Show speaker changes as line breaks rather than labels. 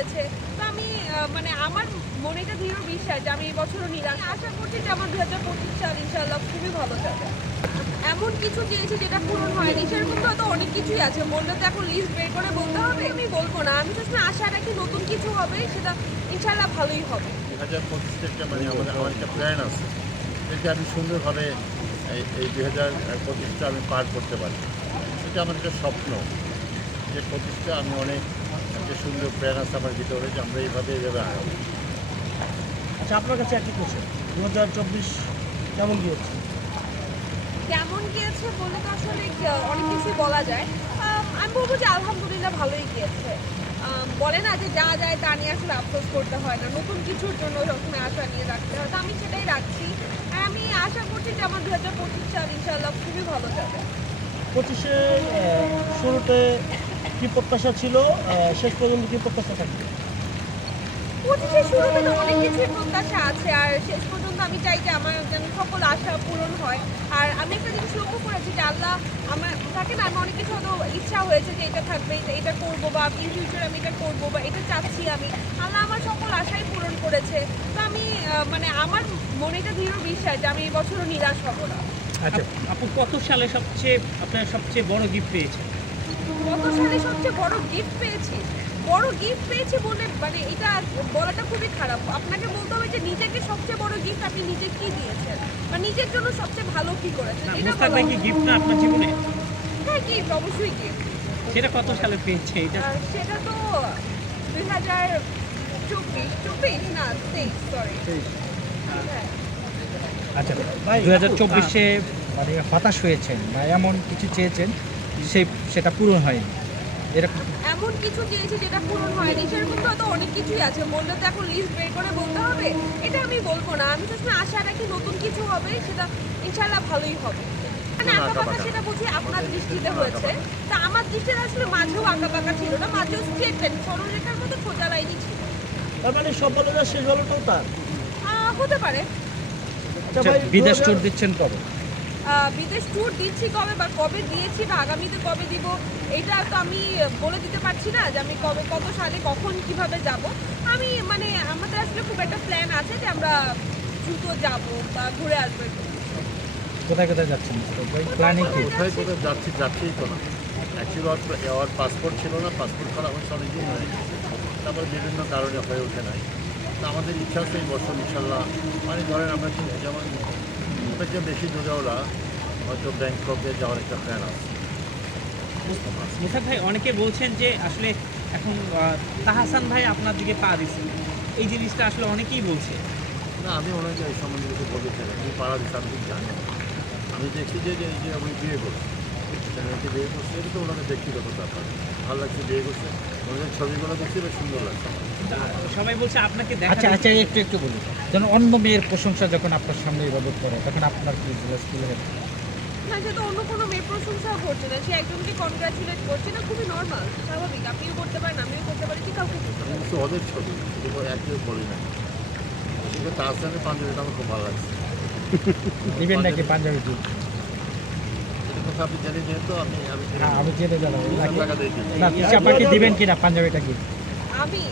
করেছে তো আমি মানে আমার মনে দৃঢ় বিশ্বাস যে আমি এই বছরও নিরাশ। আশা করছি যে আমার দু হাজার পঁচিশ সাল ইনশাল্লাহ খুবই ভালো যাবে। এমন কিছু চেয়েছি যেটা পূরণ হয়নি, সেরকম তো অনেক কিছুই আছে। বললে তো এখন লিস্ট বের করে বলতে হবে, আমি বলব না। আমি তো আশা রাখি নতুন কিছু হবে, সেটা ইনশাল্লাহ ভালোই হবে।
দু হাজার থেকে মানে আমাদের আমার একটা প্ল্যান আছে আমি সুন্দরভাবে এই দু হাজার পঁচিশটা আমি পার করতে পারি। সেটা আমার একটা স্বপ্ন যে পঁচিশটা আমি অনেক একটা সুন্দর প্ল্যান আছে আমার ভিতরে যে আমরা এইভাবে এইভাবে আগাবো।
আচ্ছা আপনার কাছে একটি কোশ্চেন দু হাজার চব্বিশ কেমন গিয়েছে?
কেমন গিয়েছে বলে তো আসলে অনেক কিছুই বলা যায়। আমি বলব যে আলহামদুলিল্লাহ ভালোই গিয়েছে। বলে না যে যা যায় তা নিয়ে আসলে আফসোস করতে হয় না। নতুন কিছুর জন্য সবসময় আশা নিয়ে রাখতে হয় তো আমি সেটাই রাখছি। আর আমি আশা করছি যে আমার দু হাজার পঁচিশ সাল ইনশাল্লাহ খুবই ভালো যাবে।
পঁচিশে শুরুতে কি প্রত্যাশা ছিল? শেষ পর্যন্ত কি প্রত্যাশা থাকবে?
পঁচিশের শুরুতে তো অনেক কিছুই প্রত্যাশা আছে আর শেষ পর্যন্ত আমি চাই যে আমার যেন সকল আশা পূরণ হয়। আর আমি একটা জিনিস লক্ষ্য করেছি যে আল্লাহ আমার থাকে না আমি অনেক কিছু হয়তো ইচ্ছা হয়েছে যে এটা থাকবে এটা এটা করব বা ইন ফিউচার আমি এটা করব বা এটা চাচ্ছি আমি। আল্লাহ আমার সকল আশাই পূরণ করেছে। তো আমি মানে আমার মনে এটা দৃঢ় বিশ্বাস যে আমি এই বছরও নিরাশ হব না।
আচ্ছা
আপু কত সালে সবচেয়ে আপনার সবচেয়ে বড় গিফট পেয়েছেন?
গত সালে সবচেয়ে বড় গিফট পেয়েছি। বড় গিফট পেয়েছি বলে মানে এটা বলাটা খুবই খারাপ। আপনাকে বলতে হবে যে নিজেকে সবচেয়ে বড় গিফট আপনি নিজে কি দিয়েছেন? বা নিজের জন্য সবচেয়ে ভালো কি করেছেন?
না,
এটা
মুস্তাক
বলা।
কি গিফট না আপনার জীবনে?
হ্যাঁ গিফট অবশ্যই গিফট
সেটা কত সালে পেয়েছে? এটা
সেটা তো দুই হাজার চব্বিশ চব্বিশ? না তেইশ সরি হ্যাঁ।
আচ্ছা
ভাই,
দু হাজার চব্বিশে মানে হতাশ হয়েছেন বা এমন কিছু চেয়েছেন? সেই সেটা পূরণ হয়নি। এরকম
এমন কিছু চেয়েছি যেটা পূরণ হয়নি সেরকম তো অনেক কিছুই আছে। বললে তো এখন লিস্ট বের করে বলতে হবে এটা আমি বলব না। আমি তো আশা রাখি নতুন কিছু হবে সেটা ইনশাল্লাহ ভালোই হবে। মানে আঁকা পাকা সেটা বুঝি আপনার দৃষ্টিতে হয়েছে। তা আমার দৃষ্টিতে আসলে মাঝেও আঁকা পাকা ছিল না মাঝেও স্ট্রেট লাইন সরলরেখার মতো সোজা লাইনই ছিল।
তার মানে সব বলে যা শেষ হলোটাও তার?
হতে পারে।
আচ্ছা
আচ্ছা, বিদেশ
2000
ট্যুর দিচ্ছেন কবে?
বিদেশ ট্যুর দিচ্ছি কবে বা কবে দিয়েছি বা আগামীতে কবে দিব এটা তো আমি বলে দিতে পারছি না যে আমি কবে কত সালে কখন কীভাবে যাব। আমি মানে আমাদের আসলে খুব একটা প্ল্যান আছে যে আমরা দ্রুত যাব বা ঘুরে আসব
কোথায় কোথায় যাচ্ছেন? প্ল্যানিং কি
কোথায় কোথায় যাচ্ছি যাচ্ছেই তো না। অ্যাকচুয়ালি ওর ওর পাসপোর্ট ছিল না পাসপোর্ট করা হয়ে তারপর বিভিন্ন কারণে হয়ে ওঠে নাই। তা আমাদের ইচ্ছা আছে এই বছর ইনশাল্লাহ। মানে ধরেন আমরা যেমন থেকে বেশি দূরেও না হয়তো ব্যাংককে যাওয়ার একটা প্ল্যান আছে
মুস্তাক ভাই অনেকে বলছেন যে আসলে এখন তাহাসান ভাই আপনার দিকে পা দিচ্ছে এই জিনিসটা আসলে অনেকেই বলছে।
না আমি ওনাকে এই সম্বন্ধে কিছু বলতে চাই আমি পাড়া দিতে আমি জানি। আমি দেখছি যে যে এই যে আমি বিয়ে করছি। সেটা মেয়েকে বিয়ে করছি এটা তো ওনাদের ব্যক্তিগত ব্যাপার। ভালো লাগছে বিয়ে করছে। ওনাদের ছবিগুলো দেখছি বেশ সুন্দর লাগছে
সবাই বলছে আপনাকে
আচ্ছা আচ্ছা একটু একটু বলুন। যেন অন্য মেয়ের প্রশংসা যখন আপনার সামনে এভাবে করে তখন আপনার কি হয়?
না সে তো অন্য কোনো মেয়ে প্রশংসাও করছে না। সে একজনকে কনগ্রাচুলেট করছে না খুবই নর্মাল স্বাভাবিক। আপনিও করতে পারেন আমিও করতে পারি কি কাউকে করতে পারি
কিন্তু ওদের ছবি শুধু একই বলি না। কিন্তু তার পাঞ্জাবিটা আমার খুব ভালো লাগছে।
নাকি পাঞ্জাবি?
আপনি জানেন যেহেতু আমি আমি
হ্যাঁ জেনে জানাব।
টাকা
না পাখি দিবেন কিনা পাঞ্জাবিটা কি?
আমি